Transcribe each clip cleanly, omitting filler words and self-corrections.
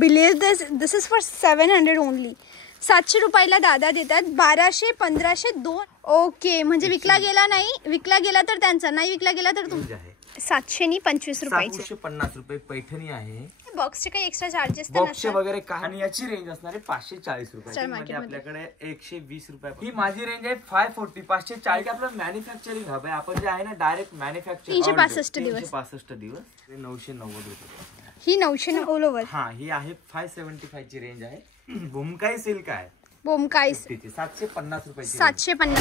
Believe this is for 700 only. 700 रुपयाला दादा देतात. 1200, 1500, 2. ओके, म्हणजे विकला गेला नाही, विकला गेला तर त्यांचा, नाही विकला गेला तर तुमचा. 700 नि 25 रुपयाचे. 750 रुपये पैठणी आहे. बॉक्सचे काही एक्स्ट्रा चार्जेस बॉक्सचे वगैरे काय, आणि याची रेंज असणार आहे 540 रुपये. म्हणजे आपल्याकडे 120 रुपये. ही माझी रेंज आहे 540, 540. आपलं मॅन्युफॅक्चरिंग हब आहे. आपण जे आहे ना डायरेक्ट मॅन्युफॅक्चर. 365 दिवस. 990 रुपये. ही 900 ऑल ओव्हर. हा, ही आहे 575 ची रेंज आहे. भूमकाई सिल्क आहे. बोमकाई 750 रुपये. 750.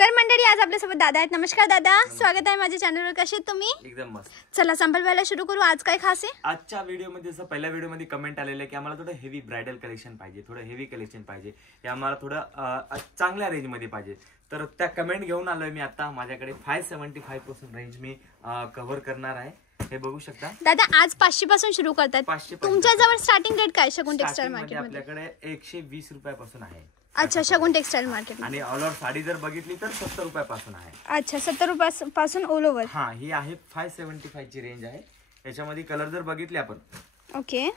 तर मंडळी, आज आपल्यासोबत दादा आहेत. नमस्कार दादा, स्वागत आहे माझ्या चॅनलवर. कसे आहेत तुम्ही? एकदम मस्त. चला संपलवायला सुरू करू. आज काय खास आहे? आजच्या व्हिडिओमध्ये जसं पहिल्या व्हिडिओमध्ये कमेंट आलेलं आहे की आम्हाला थोडं हेवी ब्रायडल कलेक्शन पाहिजे, थोडं हेवी कलेक्शन पाहिजे, हे आम्हाला थोडं चांगल्या रेंज मध्ये पाहिजे. तर त्या कमेंट घेऊन आलोय मी आता. माझ्याकडे 575% रेंज मी कव्हर करणार आहे. हे बघू शकता दादा. आज 500 पासून सुरू करतात. तुमच्या जवळ स्टार्टिंग रेट काय शगुन टेक्सटाईल मार्केट मध्ये? आपल्याकडे 120 रुपयापासून आहे. अच्छा, शगुन टेक्सटाईल मार्केट. आणि ऑल ओव्हर साडी जर बघितली तर 70 रुपयापासून आहे. अच्छा, 70 रुपयापासून ऑल ओव्हर. हा, ही आहे 575 ची रेंज आहे. याच्यामध्ये कलर जर बघितले आपण, ओके,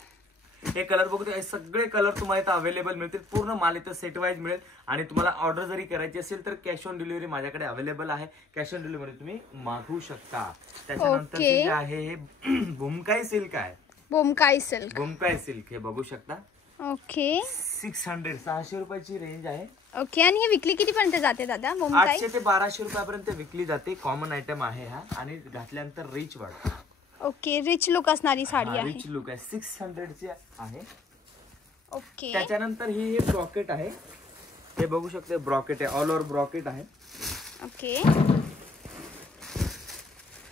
हे कलर बघू, हे सगळे कलर तुम्हाला इथं अवेलेबल मिळतील. पूर्ण माल इथं सेट वाईज मिळेल. आणि तुम्हाला ऑर्डर जरी करायची असेल तर कॅश ऑन डिलिव्हरी माझ्याकडे अवेलेबल आहे. कॅश ऑन डिलिव्हरी तुम्ही मागवू शकता. त्याच्यानंतर जे आहे हे भूमकाई सिल्क आहे. बोमकाई सिल्क. भूमकाई सिल्क हे बघू शकता. ओके, 600 रुपयाची रेंज आहे. ओके. आणि हे विकली किती पर्यंत जाते दादा? बोमकाई 800 ते 1200 रुपयापर्यंत विकली जाते. कॉमन आयटम आहे हा. आणि घातल्यानंतर रिच वाटतं. ओके, रिच लुक असणारी साडी आहे. रिच लुक आहे. 600 ची आहे. ओके. त्याच्यानंतर ही ब्रॉकेट आहे. हे बघू शकते, ब्रॉकेट आहे. ऑल ओव्हर ब्रॉकेट आहे. Okay,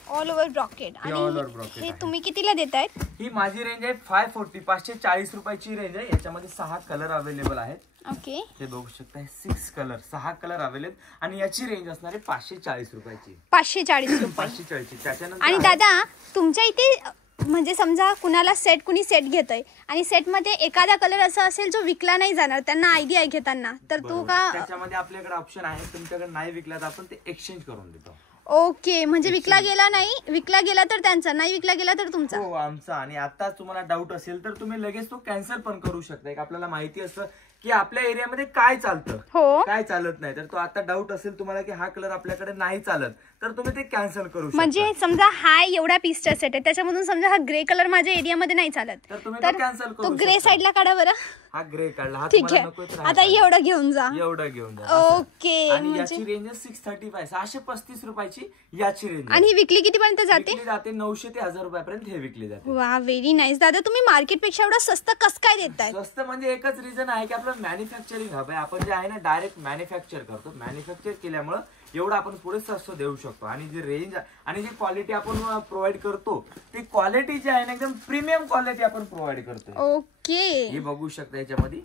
all over brocade. आणि हे तुम्ही कितीला देतायत? ही माझी रेंज आहे 540, 540 रुपयाची रेंज आहे. याच्यामध्ये 6 कलर अवेलेबल आहेत. ओके, हे बघू शकता, 6 कलर, 6 कलर अवेलेबल. आणि याची रेंज असणार आहे 540 रुपयाची. 540 रुपये. 540. त्याच्यानंतर आणि दादा, तुमच्या इथे म्हणजे समजा कुणाला सेट, कुणी सेट घेतोय आणि सेट मध्ये एखादा कलर असा असेल जो विकला नाही जाणार, त्यांना आयडिया आहे घेताना, तर तू का? त्याच्यामध्ये आपल्याकडे ऑप्शन आहे. तुमच्याकडे नाही विकला तर आपण ते एक्सचेंज करून देतो. ओके, म्हणजे विकला गेला नाही, विकला गेला तर त्यांचा, नाही विकला गेला तर तुमचा. हो, आमचा. आणि आता तुम्हाला डाऊट असेल तर तुम्ही लगेच तो कॅन्सल पण करू शकता. एक आपल्याला माहिती असतं की आपल्या एरियामध्ये काय चालतं, हो, काय चालत नाही. तर तो आता डाऊट असेल तुम्हाला की हा कलर आपल्याकडे नाही चालत, तर तुम्ही ते कॅन्सल करू शकता. म्हणजे समजा हा एवढा पीसचा सेट आहे, त्याच्यामधून समजा हा ग्रे कलर माझ्या एरियामध्ये नाही चालत, तर तुम्ही तो कॅन्सल करू तो ग्रे साईडला काढा बरं. हा ग्रे काढला. हा ठीक आहे, आता एवढं घेऊन जा. एवढं घेऊन जा. ओके. आणि याची रेंज आहे 635, 635 रुपयाची याची रेंज. आणि ही विकली किती पर्यंत जाते? 900 ते 1000 रुपयापर्यंत हे विकली जाते. वा, व्हेरी नाईस. दादा, तुम्ही मार्केट पेक्षा एवढं स्वस्त कसं काय देताय? स्वस्त म्हणजे एकच रिझन आहे की आपलं मॅन्युफॅक्चरिंग हब आहे. आपण जे आहे ना डायरेक्ट मॅन्युफॅक्चर करतो. मॅन्युफॅक्चर केल्यामुळे एवढं आपण पुढे स्वस्त देऊ शकतो. आणि जी रेंज आणि जी क्वालिटी आपण प्रोव्हाइड करतो, ती क्वालिटी जी आहे ना एकदम प्रीमियम क्वालिटी आपण प्रोव्हाइड करतो. ओके, हे बघू शकता. याच्यामध्ये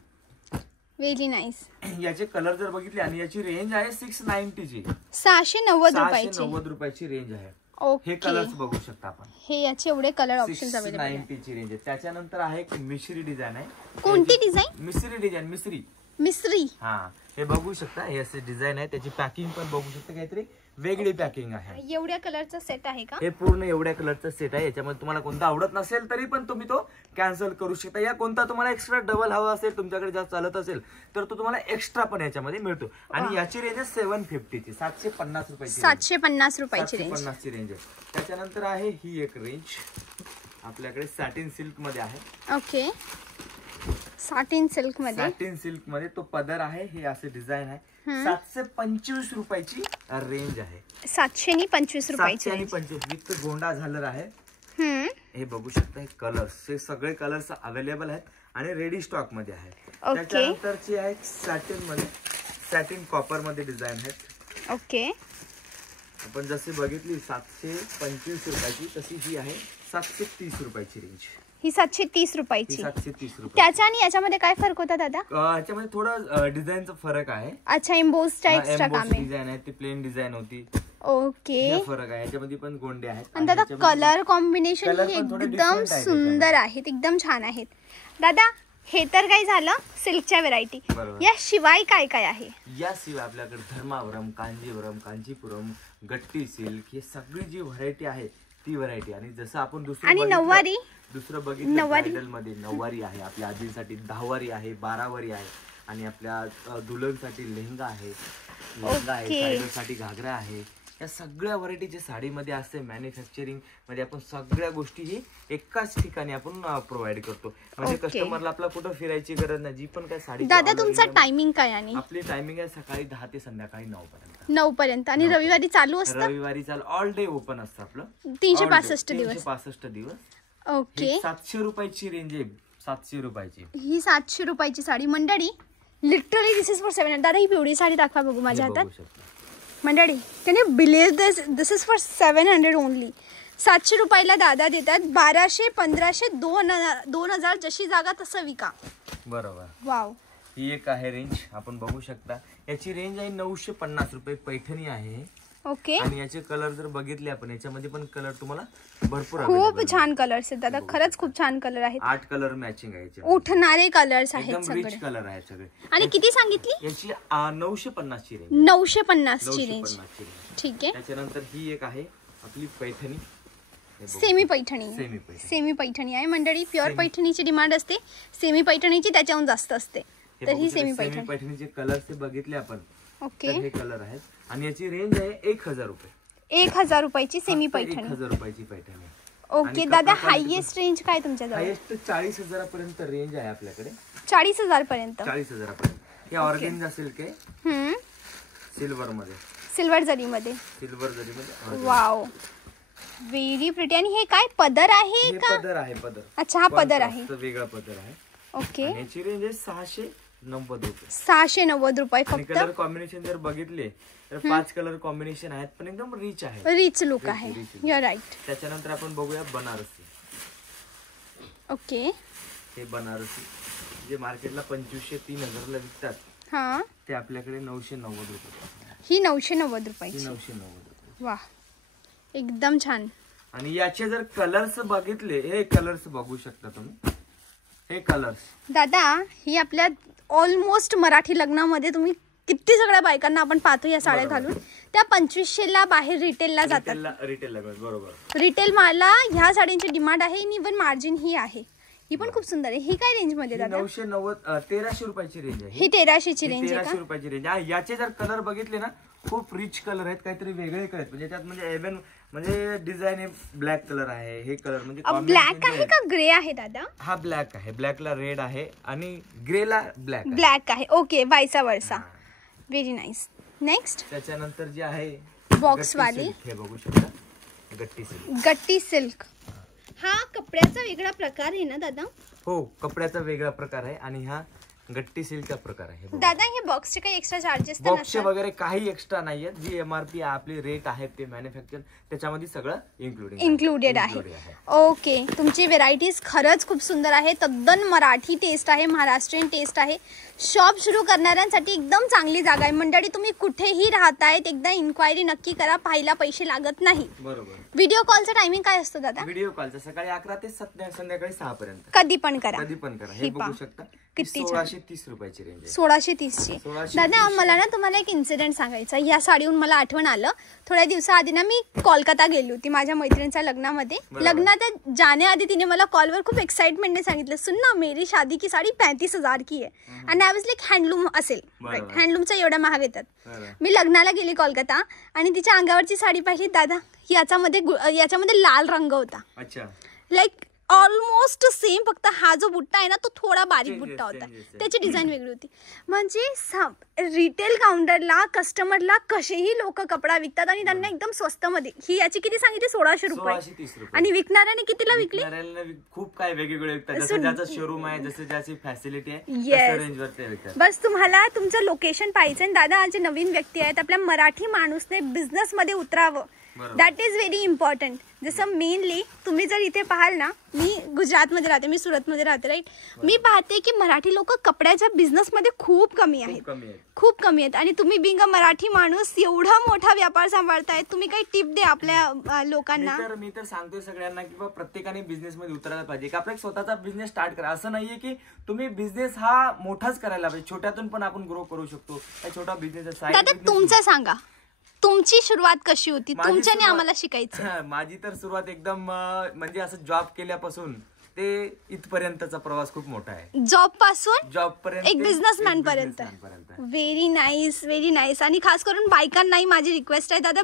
व्हेरी नाईस. याचे कलर जर बघितले, आणि याची रेंज आहे 690 ची. 690 रुपयाची रेंज आहे. ओके, हे कलर्स बघू शकता आपण. हे याचे एवढे कलर ऑप्शन्स अवेलेबल आहेत. 690 ची रेंज आहे. त्याच्यानंतर आहे एक मिश्री डिझाइन आहे. कोणती डिझाइन? मिश्री डिझाइन. मिस्री. हा, हे बघू शकता. हे असे डिझाइन आहे. त्याची पॅकिंग पण बघू शकता, काहीतरी वेगळी पॅकिंग आहे. एवढ्या कलरचा सेट आहे का? हे पूर्ण एवढ्या कलरचा सेट आहे. याच्यामध्ये तुम्हाला कोणता आवडत नसेल तरी पण तुम्ही तो कॅन्सल करू शकता. या कोणता तुम्हाला एक्स्ट्रा डबल हवा असेल, तुमच्याकडे जास्त चालत असेल, तर तो तुम्हाला एक्स्ट्रा पण याच्यामध्ये मिळतो. आणि याची रेंज आहे 750 ची, 750 रुपयाची. 750 रुपयाची रेंज. 750 ची रेंज आहे. त्याच्यानंतर आहे ही एक रेंज आपल्याकडे सॅटिन सिल्क मध्ये आहे. ओके, सॅटिन सिल्क मध्ये. सॅटिन सिल्क मध्ये तो पदर आहे. हे असे डिझाइन आहे. 725 रुपयाची रेंज आहे. 725 रुपयाची. 725 विथ गोंडा झालर आहे. हे बघू शकता. हे कलर्स, हे सगळे कलर्स अवेलेबल आहेत आणि रेडी स्टॉक मध्ये आहे. त्याच्यानंतरची आहे सॅटिन मध्ये, सॅटिन कॉपर मध्ये डिझाइन आहे. ओके, आपण जशी बघितली 725 रुपयाची, तशी ही आहे 730 रुपयाची रेंज. ही 730 रुपयाची. 730 रुपये. त्याच्या आणि याच्यामध्ये काय फरक होता दादा? याच्यामध्ये थोडा डिझाईनचा फरक आहे. अच्छा, एम्बोस्ड एक्स्ट्रा काम आहे. डिझाइन आहे, ती प्लेन डिझाइन होती. ओके, फरक आहे. याच्यामध्ये पण गोंडे आहेत. आणि दादा कलर कॉम्बिनेशन एकदम सुंदर आहेत, एकदम छान आहेत. दादा, हे तर काय झालं सिल्कच्या व्हरायटी. याशिवाय काय काय आहे? याशिवाय आपल्याकडे धर्मावरम, कांजीवरम, कांचीपुरम, गट्टी सिल्क, ही सगळी जी व्हरायटी आहे ती व्हरायटी. आणि जसं आपण आणि नऊवारी दुसरं बघितलं ब्रायडल मध्ये नऊवारी आहे, आपल्या आजींसाठी 10वारी आहे, 12वारी आहे, आणि आपल्या दुल्हनसाठी लेहंगा आहे, साडीसाठी घागरा आहे. या सगळ्या व्हरायटीच्या साडीमध्ये असते. मॅन्युफॅक्चरिंग मध्ये आपण सगळ्या गोष्टी ही एकाच ठिकाणी आपण प्रोव्हाइड करतो. म्हणजे कस्टमरला आपला कुठं फिरायची गरज नाही. जी पण काय साडी. दादा तुमचा टायमिंग काय आहे? आपली टायमिंग आहे सकाळी 10 ते संध्याकाळी 9 पर्यंत. 9 पर्यंत. आणि रविवारी चालू असतं? रविवारी चालू ऑल डे ओपन असतं आपलं. 365 दिवस. 365 दिवस. ओके. 700 रुपयाची रेंज आहे. 700 रुपयाची ही 700 रुपयाची साडी मंडळी. Literally this is for 700. दादा ही पिवळी साडी दाखवा बघू माझ्या हातात. मंडळी can you believe this is for 700 only. 700 रुपयाला दादा देतात. 1200, 1500, 2000 जशी जागा तसं विका. बरोबर. वाव. ही एक आहे रेंज आपण बघू शकता. याची रेंज आहे 950 रुपये. पैठणी आहे. ओके. आणि याचे कलर जर बघितले आपण याच्यामध्ये पण कलर तुम्हाला भरपूर खूप छान कलर्स आहेत दादा. खरंच खूप छान कलर आहेत. 8 कलर मॅचिंग आहे. उठणारे कलर्स आहेत एकदम सगळे. रिच कलर आहेत सगळे. आणि किती सांगितली? याची 950 ची रेंज. 950 ची रेंज. ठीक आहे. त्याच्यानंतर ही एक आहे आपली पैठणी. सेमी पैठणी. सेमी पैठणी आहे मंडळी. प्युअर पैठणीची डिमांड असते. सेमी पैठणीची त्याच्याहून जास्त असते. तर ही सेमी पैठणीचे कलर ते बघितले आपण. ओके. हे कलर आहेत. आणि याची रेंज आहे 1000 रुपये. 1000 रुपयाची सेमी पैठणी. 1000 रुपयाची पैठणी. ओके. दादा हायएस्ट रेंज काय तुमच्याजवळ? हायएस्ट 40,000 पर्यंत रेंज आहे आपल्याकडे. 40,000 पर्यंत. 40,000 पर्यंत. हे ऑर्गेन्झा असेल काय सिल्वर मध्ये. सिल्वर जरीमध्ये. वाव. Very pretty. आणि हे काय पदर आहे का? पदर आहे. पदर. अच्छा हा पदर आहे. वेगळा पदर आहे. ओके. याची रेंज आहे 690 रुपये. 690 रुपये फक्त. कलर कॉम्बिनेशन जर बघितले तर 5 कलर कॉम्बिनेशन आहेत पण एकदम रिच आहे. रिच लुक आहे. You are right. त्याच्यानंतर आपण बघूया बनारसी. ओके. हे बनारसी जे मार्केटला 2500-3000 ला विकतात. हा. ते आपल्याकडे 990 रुपये. ही 990 रुपयाची. 990. वा. एकदम छान. आणि याचे जर कलर्स बघितले, हे कलर्स बघू शकता तुम्ही. हे कलर्स दादा ही आपल्या ऑलमोस्ट मराठी लग्नामध्ये तुम्ही किती सगळ्या बायकांना आपण पाहतो या साड्या घालून. त्या 2500 ला बाहेर रिटेलला जातात. रिटेलला बरोबर. रिटेल माला ह्या साड्यांची डिमांड आहे. इव्हन मार्जिन ही आहे. ही पण खूप सुंदर आहे. ही काय रेंज मध्ये दादा? 1300 रुपयाची रेंज आहे. ही 1300 ची रेंज आहे. 1300 रुपयाची रेंज. याचे जर कलर बघितले ना खूप रिच कलर आहेत. काहीतरी वेगळे कलर आहेत. म्हणजे त्यात म्हणजे इव्हन म्हणजे डिझाईन आहे. ब्लॅक कलर आहे. हे कलर म्हणजे ब्लॅक आहे का ग्रे आहे दादा? हा ब्लॅक आहे. ब्लॅकला रेड आहे आणि ग्रेला ब्लॅक आहे. ओके. वायसा वर्सा. Very nice. नेक्स्ट त्याच्यानंतर जे आहे बॉक्स वाली. हे बघू शकता. गट्टी सिल्क. गट्टी सिल्क. हा कपड्याचा वेगळा प्रकार आहे ना दादा? हो कपड्याचा वेगळा प्रकार आहे. आणि हा गट्टी सिल्कचा प्रकार आहे. दादा हे बॉक्सचे काही एक्स्ट्रा चार्जेस तर बॉक्सचे वगैरे काही एक्स्ट्रा नाहीयेत. जी एमआरपी आपली रेट आहे ते मॅन्युफॅक्चर त्याच्यामध्ये सगळं इन्क्लुडेड आहे. ओके. तुमची व्हेरायटीज खरंच खूप सुंदर आहे. तद्दन मराठी टेस्ट आहे. महाराष्ट्रीयन टेस्ट आहे. शॉप सुरू करणाऱ्यांसाठी एकदम चांगली जागा आहे मंडळी. तुम्ही कुठेही राहतायत एकदा इन्क्वायरी नक्की करा. पाहिला पैसे लागत नाही. बरोबर. व्हिडिओ कॉलचा टायमिंग काय असतो दादा? व्हिडिओ कॉलचा सकाळी 11 ते संध्याकाळी 6 पर्यंत. कधी पण करा. हे बघू शकता. किती 1630 रुपयाची रेंज आहे. 1630 ची. दादा मला ना तुम्हाला एक इन्सिडेंट सांगायचा. या साडीहून मला आठवण आलं. थोड्या दिवसाआधी ना मी कोलकाता गेली होती माझ्या मैत्रिणीच्या लग्नामध्ये. लग्नात जाण्याआधी तिने मला कॉलवर खूप एक्साइटमेंटने सांगितलं, सुन ना मेरी शादी की साडी 35,000 की आहे. आणि आय वॉज लाईक हँडलूम असेल. हँडलूमचा एवढ्या महाग येतात. मी लग्नाला गेली कोलकाता आणि तिच्या अंगावरची साडी पाहिली दादा. याच्यामध्ये लाल रंग होता. Like almost same. फक्त हा जो बुट्टा आहे ना तो थोडा बारीक बुट्टा होता. त्याची डिझाईन वेगळी होती. म्हणजे रिटेल काउंटरला कस्टमरला कसेही लोक कपडा विकतात आणि त्यांना एकदम स्वस्त मध्ये. ही याची किती सांगितली? 1600 रुपये. आणि विकणाऱ्याने कितीला विकली? खूप काय वेगवेगळे विकतात. जसं ज्याचं शोरूम आहे, जसं ज्याची फॅसिलिटी आहे, रेंजवर ते विकतात. बस तुम्हाला तुमचं लोकेशन पाहिजे. दादा जे नवीन व्यक्ती आहेत आपल्या मराठी माणूसने बिझनेस मध्ये उतरावं. That is very important. जसं मेनली तुम्ही जर इथे पाहाल ना, मी गुजरातमध्ये राहते, मी सुरतमध्ये राहते राईट. मी पाहते की मराठी लोक कपड्याच्या बिझनेसमध्ये खूप कमी आहेत. खूप कमी आहेत. आणि तुम्ही बिंग मराठी माणूस एवढा मोठा व्यापार सांभाळतायत. तुम्ही काही टिप द्या आपल्या लोकांना. मी तर सांगतोय सगळ्यांना की प्रत्येकाने बिझनेस मध्ये उतरायला पाहिजे. की आपला स्वतःचा बिझनेस स्टार्ट करा. असं नाहीये की तुम्ही बिझनेस हा मोठाच करायला पाहिजे. छोट्यातून पण आपण ग्रो करू शकतो. छोटा बिझनेस दादा तुमचं सांगा. तुमची सुरुवात कशी होती? माझी तुमच्याने सुरुवात- आम्हाला शिकायचं. माझी तर सुरुवात एकदम म्हणजे असं जॉब केल्यापासून ते इथपर्यंतचा प्रवास खूप मोठा आहे. जॉब पासून जॉब पर्यंत एक बिझनेसमॅन पर्यंत. Very nice, very nice. आणि खास करून बायकांनाही माझी रिक्वेस्ट आहे दादा,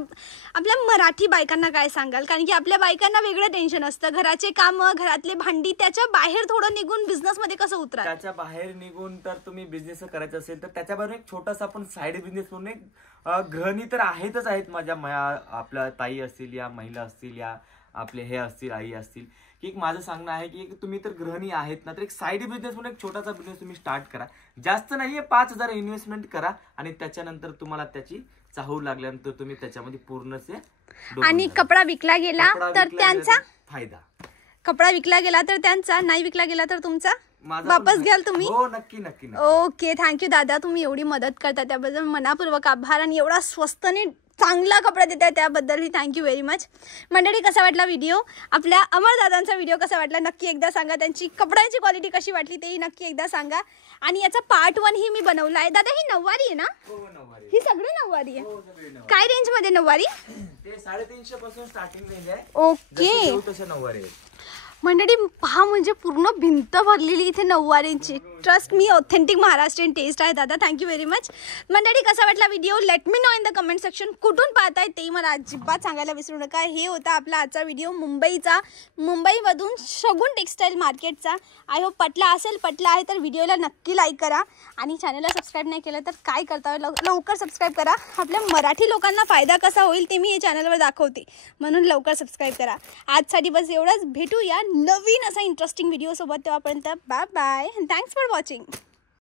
आपल्या मराठी बायकांना काय सांगाल? कारण की आपल्या बायकांना वेगळं टेन्शन असतं, घराचे कामं, घरातले भांडी, त्याच्या बाहेर थोडं निघून बिझनेसमध्ये कसं उतरा. त्याच्या बाहेर निघून तर तुम्ही बिझनेस करायचा असेल तर त्याच्याबरोबर एक छोटासा आपण साईड बिझनेस म्हणून एक गृहिणी तर आहेत माझ्या आपल्या ताई असतील या महिला असतील या आपले हे असतील आई असतील, की एक माझं सांगणं आहे की तुम्ही तर गृहिणी आहेत ना, तर एक साईड बिझनेस म्हणून एक छोटासा बिझनेस तुम्ही स्टार्ट करा. जास्त नाहीये, 5,000 इन्व्हेस्टमेंट करा आणि त्याच्यानंतर तुम्हाला त्याची चाहूल लागल्यानंतर तुम्ही त्याच्यामध्ये पूर्णचे. आणि कपडा विकला गेला तर त्यांचा फायदा, कपडा विकला गेला तर त्यांचा, नाही विकला गेला तर तुमचा वापस घ्याल तुम्ही? हो, नक्की नक्की. ओके, थँक्यू दादा, तुम्ही एवढी मदत करता त्याबद्दल मनापूर्वक आभार. आणि एवढा स्वस्तने चांगला कपडा देताय त्याबद्दलही थँक्यू व्हेरी मच. मंडळी, कसा वाटला व्हिडिओ? आपल्या अमरदादांचा व्हिडिओ कसा वाटला नक्की एकदा सांगा. त्यांची कपड्यांची क्वालिटी कशी वाटली तेही नक्की एकदा सांगा. आणि याचा पार्ट 1 ही मी बनवला आहे. दादा, ही नऊवारी आहे ना? ही सगळी नऊवारी आहे. काय रेंज मध्ये नऊवारी? ते 350 पासून स्टार्टिंग रेंज आहे. ओके तसे नऊवारी आहे. मंडळी पहा, म्हणजे पूर्ण भिंत भरलेली इथे नऊवारींची. Trust me, authentic Maharashtrian taste आहे दादा. Thank you very much. मंडळी, कसा वाटला video? Let me know in the comment section. कुठून पाहताय तेही मला अजिबात सांगायला विसरू नका. हे होता आपला आजचा व्हिडिओ मुंबईमधून शगुन टेक्सटाईल मार्केटचा. आय होप पटला असेल. पटला आहे तर व्हिडिओला नक्की लाईक करा आणि चॅनलला सबस्क्राईब नाही केलं तर काय करता, लवकर सबस्क्राईब करा. आपल्या मराठी लोकांना फायदा कसा होईल ते मी या चॅनलवर दाखवते, म्हणून लवकर सबस्क्राईब करा. आजसाठी बस एवढंच. भेटूया नवीन असा इंटरेस्टिंग व्हिडिओ सोबत. तेव्हापर्यंत bye bye. Thanks for watching.